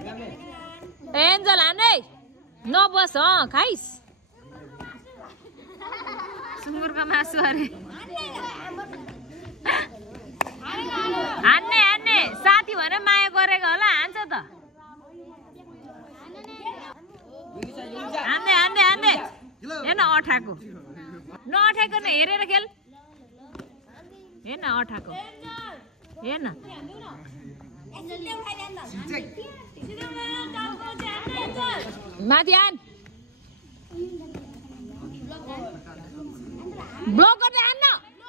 angel हान्दै नबस खाइस सुँगुरको मासु अरे हान्ने हान्ने साथी भनेर माया गरेको होला हान्छ त हान्ने हान्ने हान्ने हेर्न अठाको नअठाको न हेरेर खेल हेर्न अठाको हेर्न माथि आन ब्लक गर्दै हान्न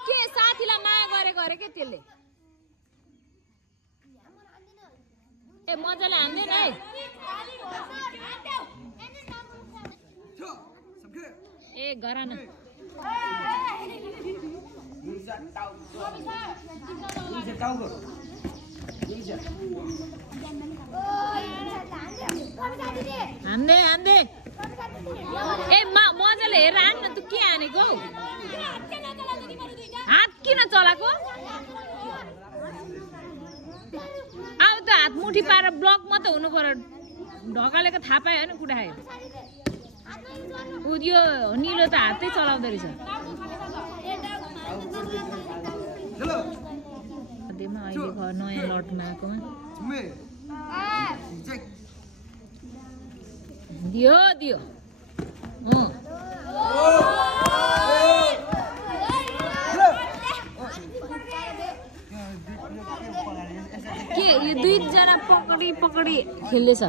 के साथीलाई माया गरेको अरे के त्यसले ए मजाले हान्दैन है ए गर न हान्दै हान्दै ए मजाले हेरेर हान्न तँ के हानेको हात किन चलाएको अब त हात मुठी पारेर ब्लक मात्रै हुनु पर्यो ढकालेको थाहा पायो होइन कुटा खायो ऊ यो निलो त हातै चलाउँदो रहेछ अहिले नयाँ लटमा आएकोमा दियो दियो के यो दुईजना पकडी पकडी खेल्दैछ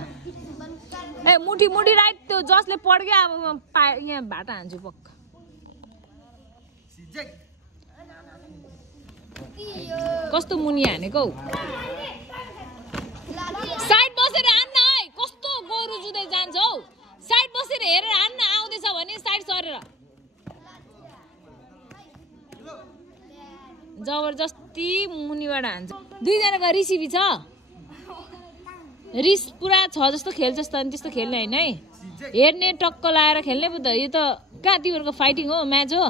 ए मुठी मुठी राइट त्यो जसले पड्क्यो अब यहाँ भाटा हान्छु पक्का कस्तो मुनि हानेको साइड बसेर हान्न है कस्तो गोरु जुँदै जान्छ हौ साइड बसेर हेरेर हान्न आउँदैछ भने साइड सरेर जबरजस्ती मुनिबाट हान्छ दुईजनाको रिसिभी छ रिस पुरा छ जस्तो खेल्छस् त अनि त्यस्तो खेल्ने होइन है हेर्ने टक्क लाएर खेल्ने पो त यो त कहाँ तिमीहरूको फाइटिङ हो म्याच हो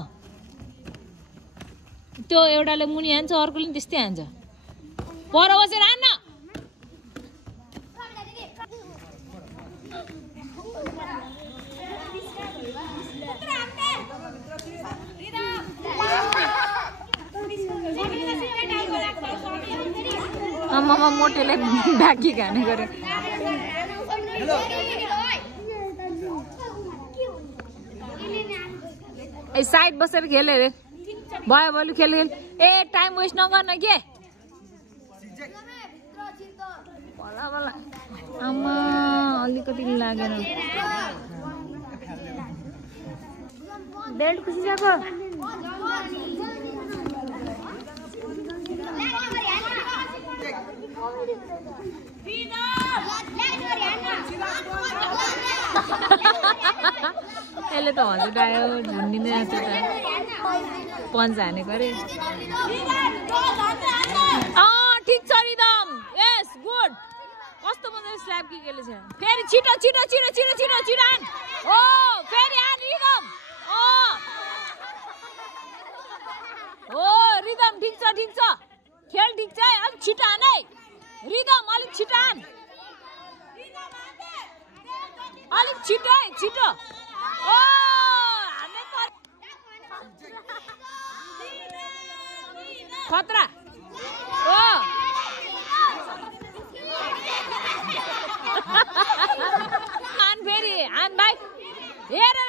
त्यो एउटाले मुनि हान्छ अर्कोले पनि त्यस्तै हान्छ पर बसेर हान्न आमामा मोटेले ढाकी खाने गरे ए साइड बसेर खेल अरे भयो भयो खेल खेल ए टाइम वेस्ट नगर्न के बला बला आमा अलिकति लागेन बेल्ट खुसिसक्यो यसले त हजुर आयो झुन्डिँदै आएको त पन्च हानेको अरे ठिक छ रिदम यस गुड कस्तो मजाले स्ल्याप किकेले छ फेरि छिटो छिटो छिटो छिटो छिटो छिटो हान ओ फेरि हान रिदम ओ रिदम ठिक छ खेल ठिक छ है अलिक छिटो हान है रिदम अलिक छिटो हान अलिक छिटो है छिटो ओ हान्नै पर्यो खतरा ओ आन फेरि आन भाइ हेर